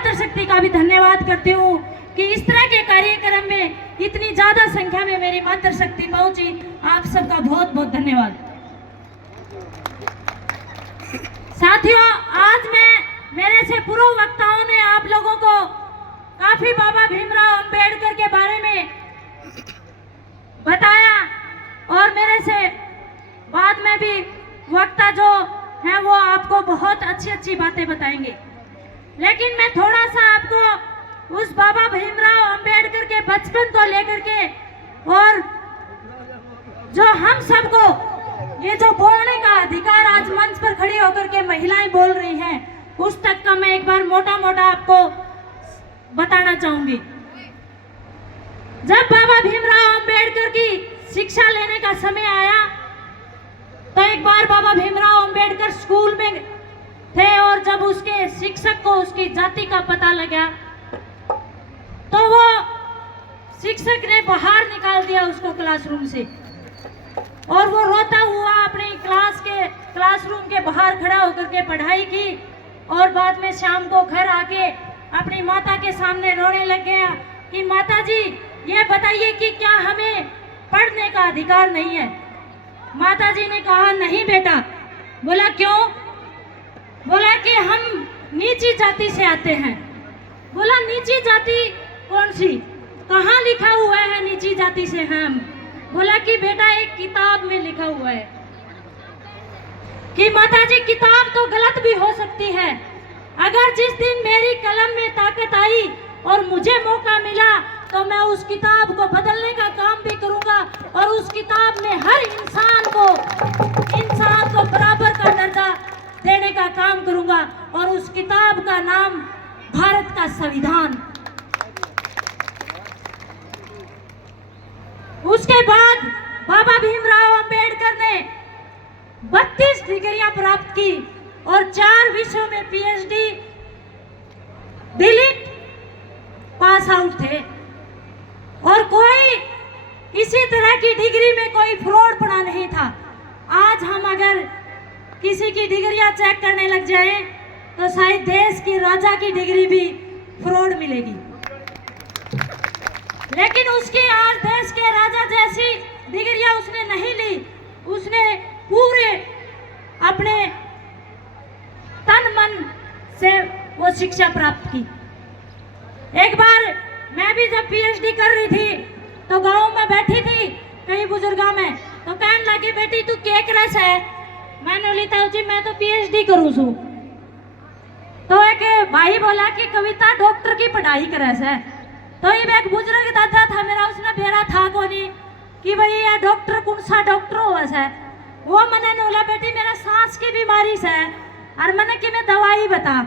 मातृशक्ति का भी धन्यवाद करती हूँ कि इस तरह के कार्यक्रम में इतनी ज्यादा संख्या में मेरी मातृशक्ति पहुंची। आप सबका बहुत बहुत धन्यवाद। साथियों, आज मेरे से पूर्व वक्ताओं ने आप लोगों को काफी बाबा भीमराव अंबेडकर के बारे में बताया और मेरे से बाद में भी वक्ता जो है वो आपको बहुत अच्छी अच्छी बातें बताएंगे। लेकिन मैं थोड़ा सा आपको उस बाबा भीमराव अंबेडकर के बचपन को लेकर के और जो हम सबको ये जो बोलने का अधिकार आज मंच पर खड़ी होकर के महिलाएं बोल रही हैं, उस तक का मैं एक बार मोटा मोटा आपको बताना चाहूंगी। जब बाबा भीमराव अंबेडकर की शिक्षा लेने का समय आया तो एक बार बाबा भीमराव अंबेडकर स्कूल में थे और जब उसके शिक्षक को उसकी जाति का पता लगा तो वो शिक्षक ने बाहर निकाल दिया उसको क्लासरूम से और वो रोता हुआ अपने क्लासरूम के बाहर खड़ा होकर के पढ़ाई की और बाद में शाम को घर आके अपनी माता के सामने रोने लग गया कि माता जी ये बताइए कि क्या हमें पढ़ने का अधिकार नहीं है। माता जी ने कहा नहीं बेटा। बोला क्यों? बोला कि हम नीची जाति से आते हैं। बोला नीची जाति कौन सी, कहाँ लिखा हुआ है नीची जाति से हम? बोला कि बेटा एक किताब में लिखा हुआ है। कि माता जी किताब तो गलत भी हो सकती है, अगर जिस दिन मेरी कलम में ताकत आई और मुझे मौका मिला तो मैं उस किताब को बदलने का काम भी करूंगा और उस किताब में हर इंसान को बराबर का दर्जा देने का काम करूंगा और उस किताब का नाम भारत का संविधान। उसके बाद बाबा भीमराव अंबेडकर ने 32 डिग्रियां प्राप्त की और 4 विषयों में पीएचडी डिलीट पास आउट थे और कोई किसी तरह की डिग्री में कोई फ्रॉड पड़ा नहीं था। आज हम अगर किसी की डिग्रियां चेक करने लग जाएं तो शायद देश की राजा की डिग्री भी फ्रॉड मिलेगी, लेकिन उसकी आज देश के राजा जैसी डिग्रियां उसने नहीं ली। उसने पूरे अपने तन मन से वो शिक्षा प्राप्त की। एक बार मैं भी जब पीएचडी कर रही थी तो गांव में बैठी थी कई बुजुर्गा में, तो कहने लगी बेटी तू क्या करस है? मैंने बोली ताऊ जी मैं तो पीएचडी करूँ छू। तो एक भाई बोला कि कविता डॉक्टर की पढ़ाई करस है। तो ये एक बुजुर्ग दादा था मेरा, उसने बेरा था कोनी कि भाई ये डॉक्टर कौन सा डॉक्टर हुआ है? वो मैंने बोला बेटी मेरा सांस की बीमारी से और मैंने कि मैं दवाई बता।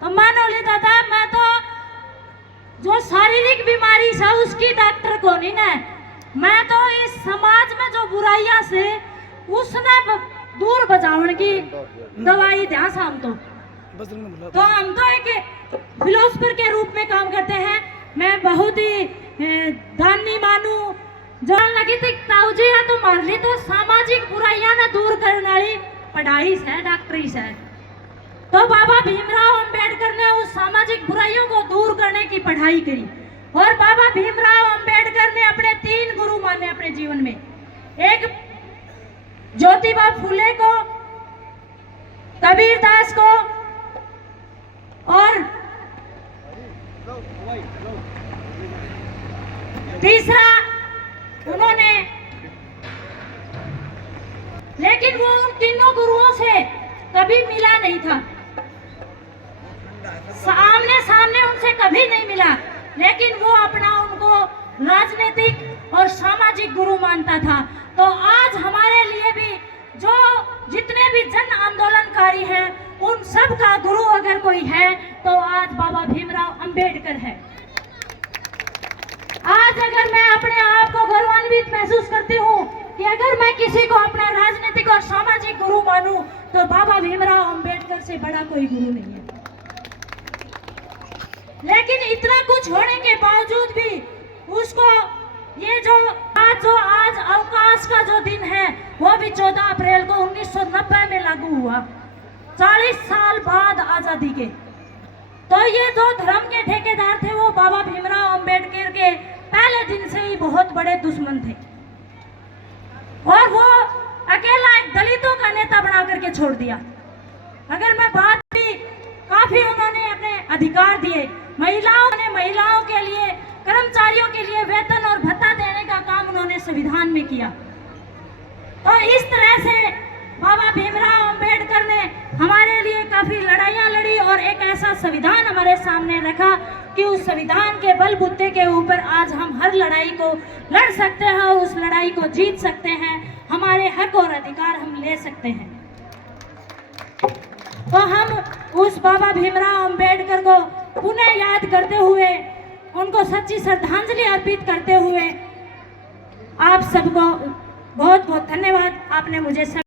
तो मैंने बोली दादा मैं तो जो शारीरिक बीमारी से उसकी डॉक्टर को नहीं ना, मैं तो इस समाज में जो बुराइयां से उसने दूर बचाने की दवाई ध्यान से हम तो हम तो एक फिलोसफर के रूप में काम करते हैं। मैं बहुत ही दानी मानू जान लगी थी ताऊ जी है तो मान ली तो सामाजिक बुराइयां ना दूर करने वाली पढ़ाई से डॉक्टरी से। तो बाबा भीमराव अंबेडकर ने उस सामाजिक बुराइयों को दूर करने की पढ़ाई करी और बाबा भीमराव अंबेडकर ने अपने 3 गुरु माने अपने जीवन में। एक ज्योतिबा फुले को, कबीरदास को और तीसरा उन्होंने, लेकिन वो उन तीनों गुरुओं से कभी मिला नहीं था, सामने सामने उनसे कभी नहीं मिला, लेकिन वो अपना उनको राजनीतिक और सामाजिक गुरु मानता था। तो आज हमारे लिए भी जो जितने भी जन आंदोलनकारी हैं उन सब का गुरु अगर कोई है तो आज बाबा भीमराव अंबेडकर है। आज अगर मैं अपने आप को गौरवान्वित महसूस करती हूँ कि अगर मैं किसी को अपना राजनीतिक और सामाजिक गुरु मानूं तो बाबा भीमराव अंबेडकर से बड़ा कोई गुरु नहीं है। लेकिन इतना कुछ होने के बावजूद भी उसको ये जो आज अवकाश का जो दिन है वो भी 14 अप्रैल को 1990 में लागू हुआ, 40 साल बाद आजादी के। तो ये जो धर्म के ठेकेदार थे वो बाबा भीमराव अंबेडकर के पहले दिन से ही बहुत बड़े दुश्मन थे और वो अकेला एक दलितों का नेता बना करके छोड़ दिया। अगर मैं बात भी, काफी उन्होंने अपने अधिकार दिए, महिलाओं के लिए, कर्मचारियों के लिए वेतन और भत्ता देने का काम उन्होंने संविधान में किया। तो इस तरह से बाबा भीमराव अंबेडकर ने हमारे लिए काफी लड़ाइयां लड़ी और एक ऐसा संविधान हमारे सामने रखा कि उस संविधान के बलबूते के ऊपर आज हम हर लड़ाई को लड़ सकते हैं, उस लड़ाई को जीत सकते हैं, हमारे हक और अधिकार हम ले सकते हैं। तो हम उस बाबा भीमराव अंबेडकर को पुनः याद करते हुए, उनको सच्ची श्रद्धांजलि अर्पित करते हुए आप सबको बहुत बहुत धन्यवाद। आपने मुझे